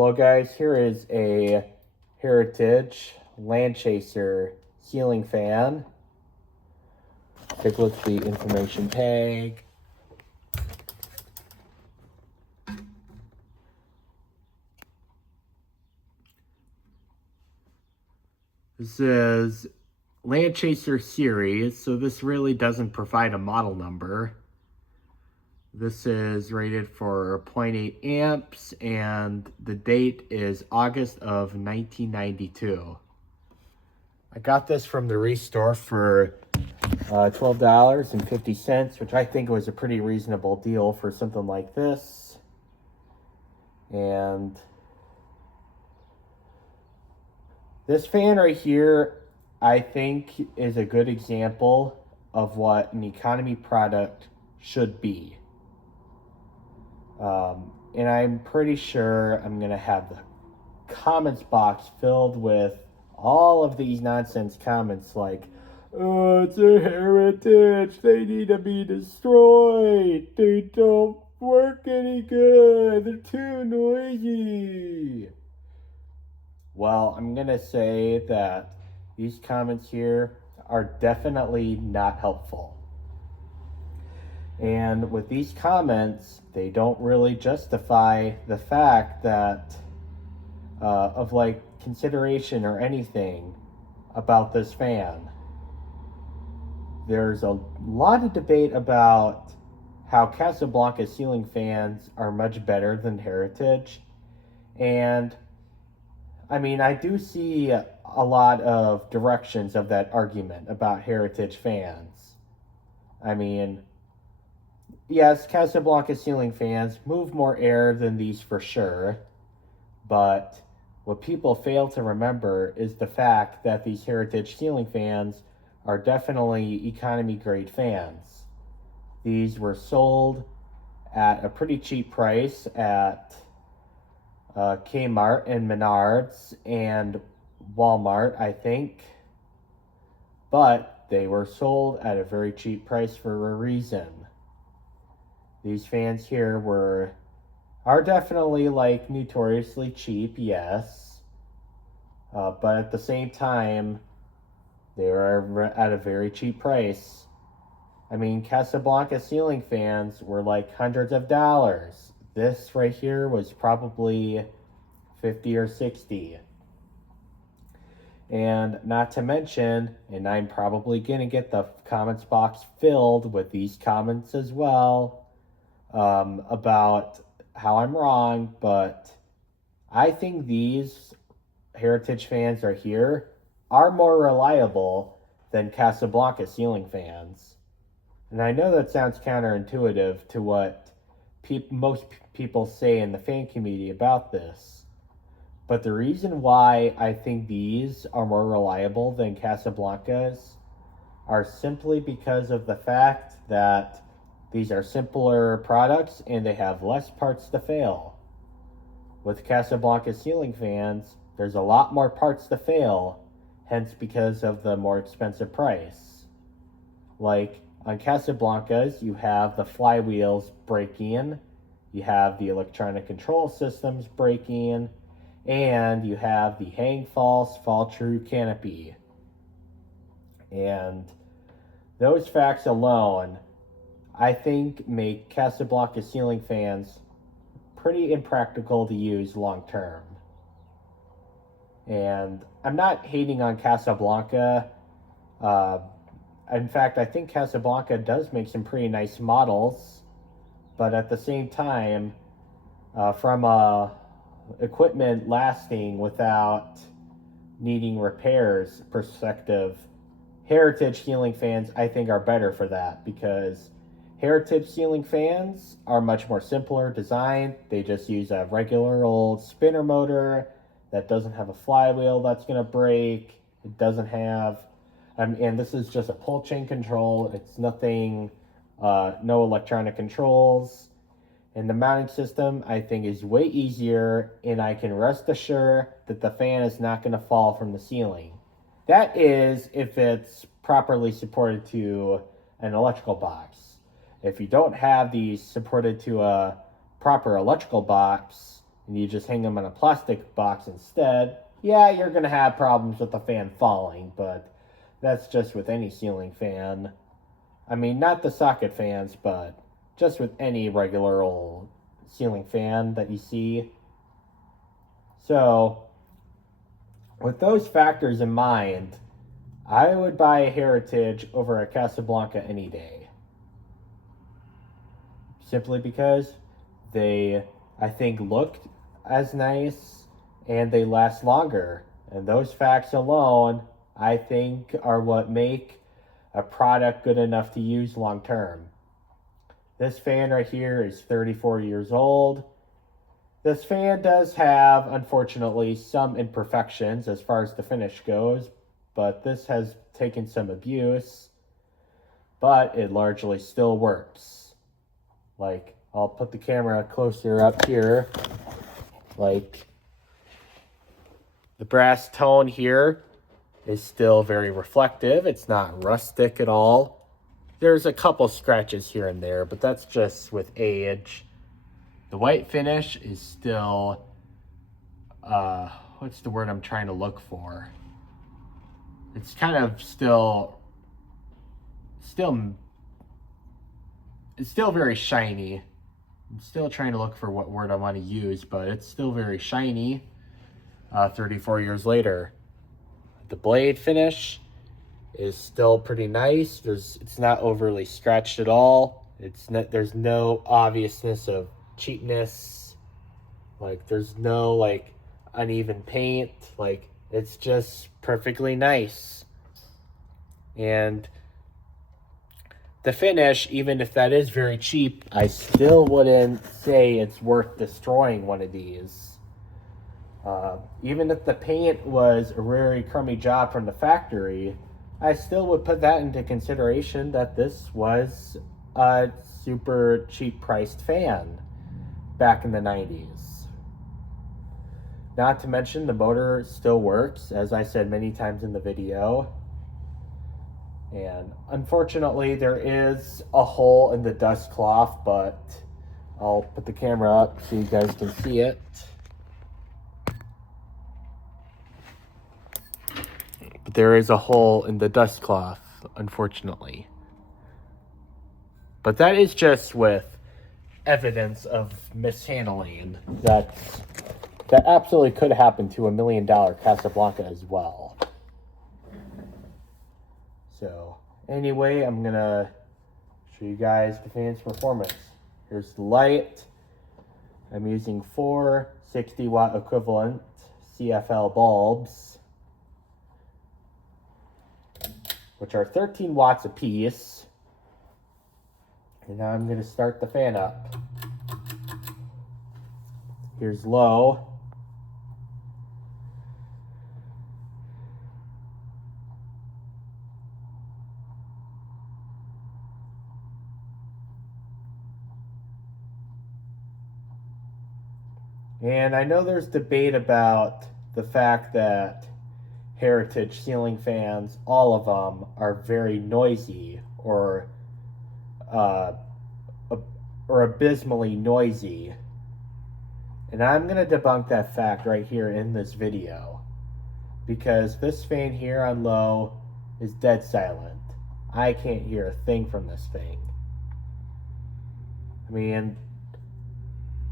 Hello guys, here is a Heritage Lanchaster ceiling fan. Take a look at the information tag. This is Lanchaster series, so this really doesn't provide a model number. This is rated for 0.8 amps and the date is August of 1992. I got this from the Restore for $12.50, which I think was a pretty reasonable deal for something like this. And this fan right here, I think, is a good example of what an economy product should be. And I'm pretty sure I'm going to have the comments box filled with all of these nonsense comments like, oh, it's a heritage, they need to be destroyed, they don't work any good, they're too noisy. Well, I'm going to say that these comments here are definitely not helpful. And with these comments, they don't really justify the fact that of like consideration or anything about this fan. There's a lot of debate about how Casablanca ceiling fans are much better than Heritage. And I mean, I do see a lot of directions of that argument about Heritage fans. I mean, yes, Casablanca ceiling fans move more air than these for sure, but what people fail to remember is the fact that these Heritage ceiling fans are definitely economy grade fans. These were sold at a pretty cheap price at Kmart and Menards and Walmart, I think, but they were sold at a very cheap price for a reason. These fans here are definitely like notoriously cheap, yes, but at the same time, they were at a very cheap price. I mean, Casablanca ceiling fans were like hundreds of dollars. This right here was probably 50 or 60. And not to mention, and I'm probably going to get the comments box filled with these comments as well, about how I'm wrong, but I think these Heritage fans are more reliable than Casablanca ceiling fans. And I know that sounds counterintuitive to what most people say in the fan community about this, but the reason why I think these are more reliable than Casablancas are simply because of the fact that these are simpler products and they have less parts to fail. With Casablanca ceiling fans, there's a lot more parts to fail, hence because of the more expensive price. Like on Casablancas, you have the flywheels breaking, you have the electronic control systems breaking, and you have the hang false, fall true canopy. And those facts alone, I think, make Casablanca ceiling fans pretty impractical to use long term. And I'm not hating on Casablanca. In fact, I think Casablanca does make some pretty nice models, but at the same time, from a equipment lasting without needing repairs perspective, Heritage ceiling fans I think are better for that, because Heritage ceiling fans are much more simpler designed. They just use a regular old spinner motor that doesn't have a flywheel that's going to break. It doesn't have, and this is just a pull chain control. It's nothing, no electronic controls. And the mounting system, I think, is way easier, and I can rest assured that the fan is not going to fall from the ceiling. That is, if it's properly supported to an electrical box. If you don't have these supported to a proper electrical box, and you just hang them on a plastic box instead, yeah, you're going to have problems with the fan falling, but that's just with any ceiling fan. I mean, not the socket fans, but just with any regular old ceiling fan that you see. So, with those factors in mind, I would buy a Heritage over a Casablanca any day. Simply because they, I think, look as nice and they last longer. And those facts alone, I think, are what make a product good enough to use long term. This fan right here is 34 years old. This fan does have, unfortunately, some imperfections as far as the finish goes, but this has taken some abuse, but it largely still works. Like, I'll put the camera closer up here. Like, the brass tone here is still very reflective. It's not rustic at all. There's a couple scratches here and there, but that's just with age. The white finish is still, what's the word I'm trying to look for? It's kind of still it's still very shiny. I'm still trying to look for what word I want to use, but it's still very shiny 34 years later. The blade finish is still pretty nice. It's not overly scratched at all. There's no obviousness of cheapness. Like, there's no like uneven paint. Like, it's just perfectly nice. And the finish, even if that is very cheap, I still wouldn't say it's worth destroying one of these. Even if the paint was a very crummy job from the factory, I still would put that into consideration that this was a super cheap priced fan back in the 90s. Not to mention the motor still works, as I said many times in the video. And unfortunately, there is a hole in the dust cloth, but I'll put the camera up so you guys can see it. But there is a hole in the dust cloth, unfortunately. But that is just with evidence of mishandling that absolutely could happen to $1 million Casablanca as well. So anyway, I'm gonna show you guys the fan's performance. Here's the light. I'm using 4 60-watt equivalent CFL bulbs, which are 13 watts a piece. And now I'm going to start the fan up. Here's low. And I know there's debate about the fact that Heritage ceiling fans, all of them, are very noisy or abysmally noisy. And I'm going to debunk that fact right here in this video, because this fan here on low is dead silent. I can't hear a thing from this thing.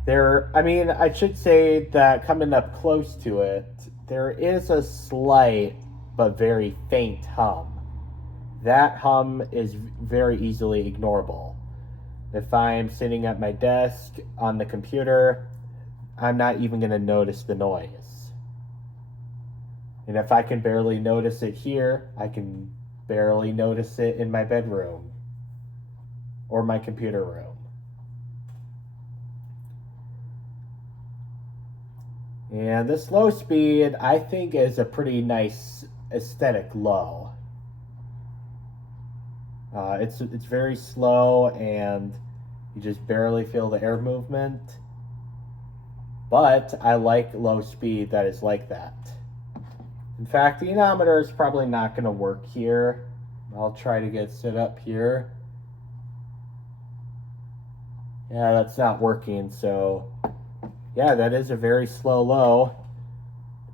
I should say that coming up close to it, there is a slight but very faint hum. That hum is very easily ignorable. If I'm sitting at my desk on the computer, I'm not even going to notice the noise. And if I can barely notice it here, I can barely notice it in my bedroom or my computer room. And this low speed, I think, is a pretty nice aesthetic low. It's very slow, and you just barely feel the air movement. But I like low speed that is like that. In fact, the anemometer is probably not going to work here. I'll try to get set up here. Yeah, that's not working, so yeah, that is a very slow low.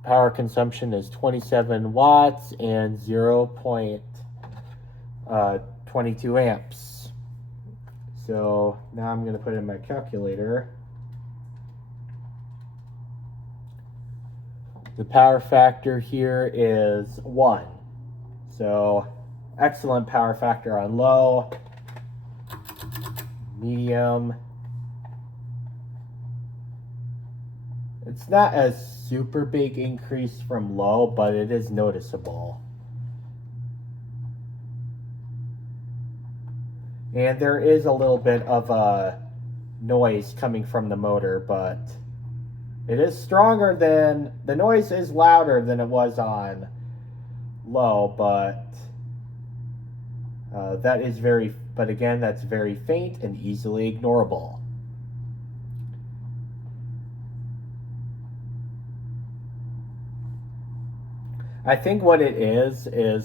Power consumption is 27 watts and 0.22 amps. So now I'm going to put in my calculator. The power factor here is 1. So excellent power factor on low, medium. It's not a super big increase from low, but it is noticeable. And there is a little bit of a noise coming from the motor, but it is stronger than, the noise is louder than it was on low, but but again, that's very faint and easily ignorable. I think what it is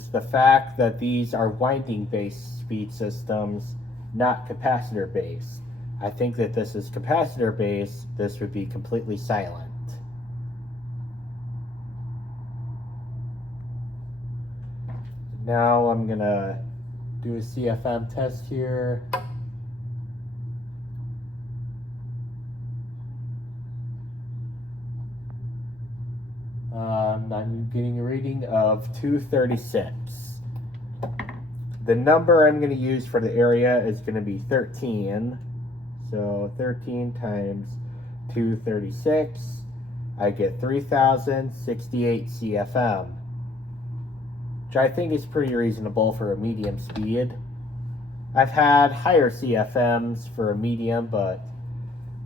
the fact that these are winding-based speed systems, not capacitor-based. I think that this is capacitor-based, this would be completely silent. Now I'm gonna do a CFM test here. I'm getting a reading of 236. The number I'm going to use for the area is going to be 13. So 13 times 236, I get 3,068 CFM, which I think is pretty reasonable for a medium speed. I've had higher CFMs for a medium, but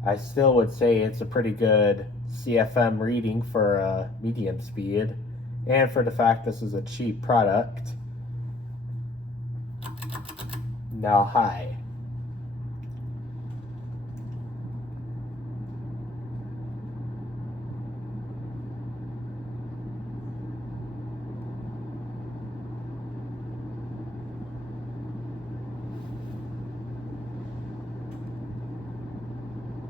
I still would say it's a pretty good CFM reading for a medium speed, and for the fact this is a cheap product. Now high.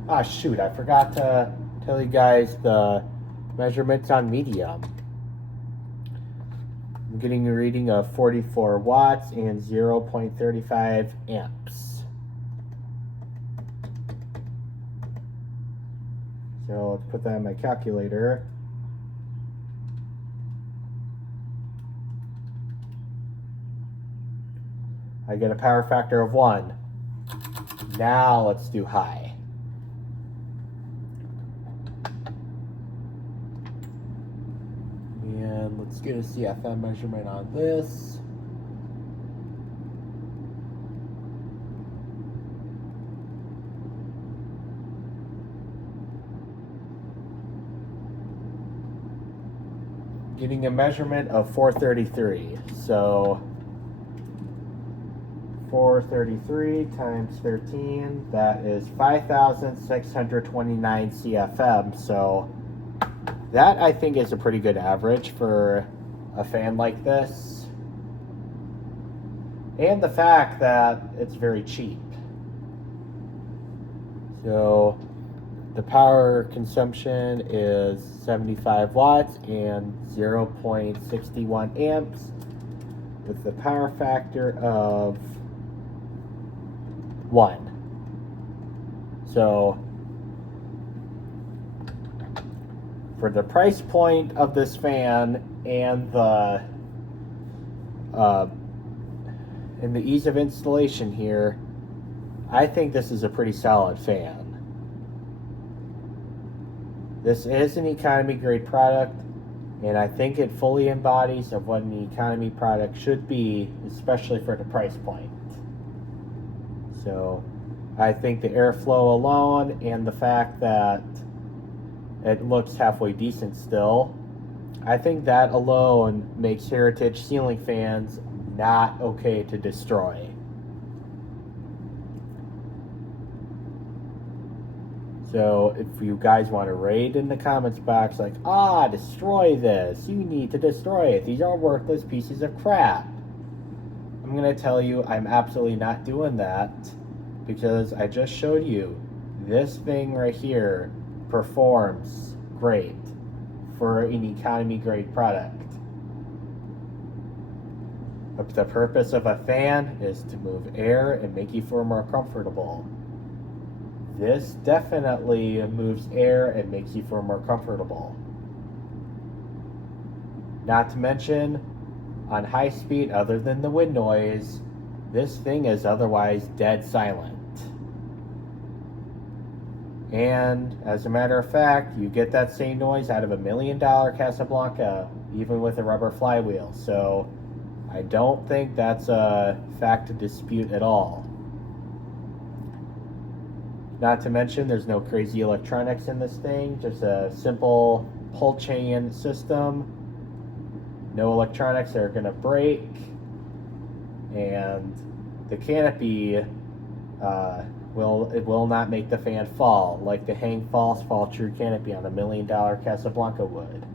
Ah, shoot, I forgot to tell you guys the measurements on medium. I'm getting a reading of 44 watts and 0.35 amps. So let's put that in my calculator. I get a power factor of 1. Now let's do high. And let's get a CFM measurement on this. Getting a measurement of 433. So 433 times 13, that is 5,629 CFM. So that, I think, is a pretty good average for a fan like this. And the fact that it's very cheap. So the power consumption is 75 watts and 0.61 amps with the power factor of 1. So for the price point of this fan and the ease of installation here, I think this is a pretty solid fan. This is an economy grade product, and I think it fully embodies of what an economy product should be, especially for the price point. So I think the airflow alone and the fact that it looks halfway decent still, I think that alone makes Heritage ceiling fans not okay to destroy. So if you guys want to raid in the comments box like, destroy this, you need to destroy it, these are worthless pieces of crap, I'm going to tell you I'm absolutely not doing that, because I just showed you this thing right here performs great for an economy grade product. But the purpose of a fan is to move air and make you feel more comfortable. This definitely moves air and makes you feel more comfortable. Not to mention, on high speed, other than the wind noise, this thing is otherwise dead silent. And as a matter of fact, you get that same noise out of $1 million Casablanca, even with a rubber flywheel. So I don't think that's a fact to dispute at all. Not to mention, there's no crazy electronics in this thing, just a simple pull chain system. No electronics that are going to break. And the canopy will not make the fan fall like the hang false fall true canopy on a $1 million Casablanca would.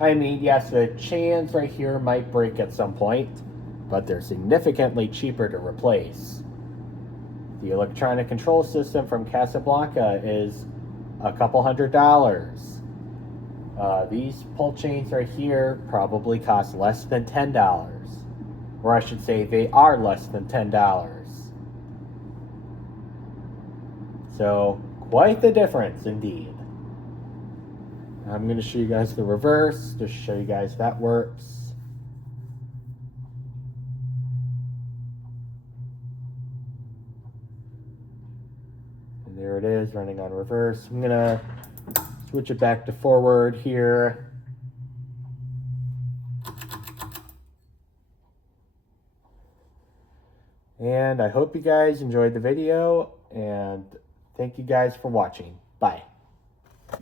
I mean, yes, the chains right here might break at some point, but they're significantly cheaper to replace. The electronic control system from Casablanca is a couple $100. These pull chains right here probably cost less than $10. Or I should say, they are less than $10. So, quite the difference indeed. I'm going to show you guys the reverse, just show you guys that works. And there it is, running on reverse. I'm going to switch it back to forward here. And I hope you guys enjoyed the video, and thank you guys for watching. Bye.